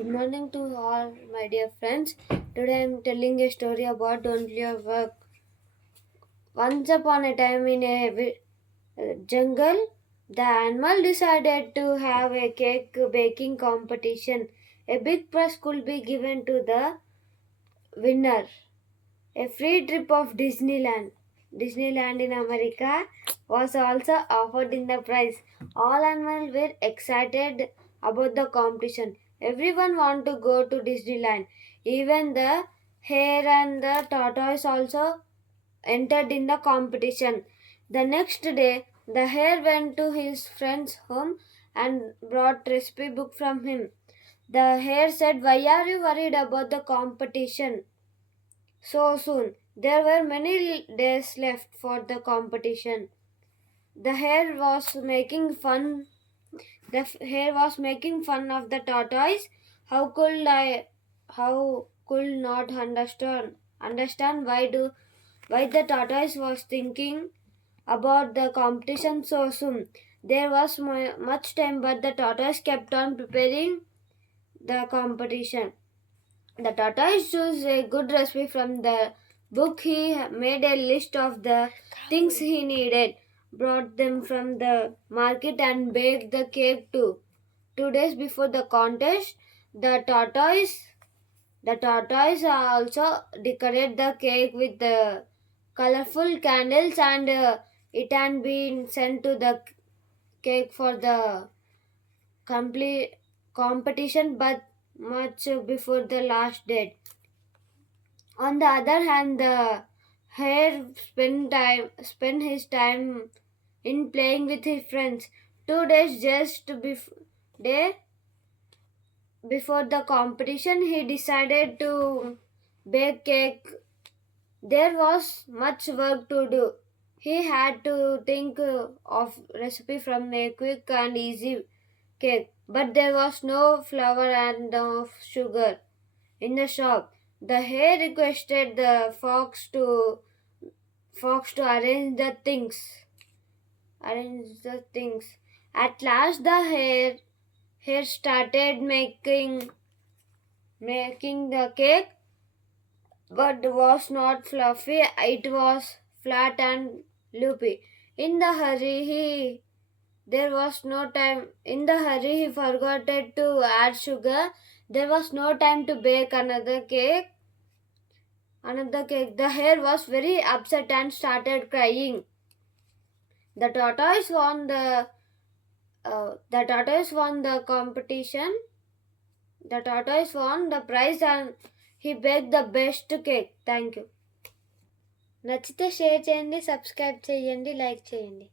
Good morning to all my dear friends. Today I am telling a story about Don't Your Work. Once upon a time in a jungle, the animal decided to have a cake baking competition. A big prize could be given to the winner. A free trip of Disneyland. Disneyland in America was also offered in the prize. All animals were excited about the competition. Everyone wanted to go to Disneyland. Even the hare and the tortoise also entered in the competition. The next day, the hare went to his friend's home and brought recipe book from him. The hare said, "Why are you worried about the competition so soon? There were many days left for the competition." The hare was making fun. The hare was making fun of the tortoise. How could not understand why the tortoise was thinking about the competition so soon. There was much time, but the tortoise kept on preparing the competition. The tortoise chose a good recipe from the book. He made a list of the things he needed, brought them from the market, and baked the cake too. 2 days before the contest, the tortoise also decorated the cake with the colorful candles, and it had been sent to the cake for the complete competition, but much before the last date. On the other hand, the hare spent his time in playing with his friends. 2 days day before the competition, he decided to bake cake. There was much work to do. He had to think of recipe from a quick and easy cake, but there was no flour and no sugar in the shop. The hare requested the fox to arrange the things. At last, the hare started making the cake, but was not fluffy. It was flat and loopy. In the hurry, he there was no time. In the hurry, he forgot to add sugar. There was no time to bake another cake. The hare was very upset and started crying. The tortoise won the competition. The tortoise won the prize and he baked the best cake. Thank you. నచ్చితే share చేయండి, subscribe చేయండి, like చేయండి.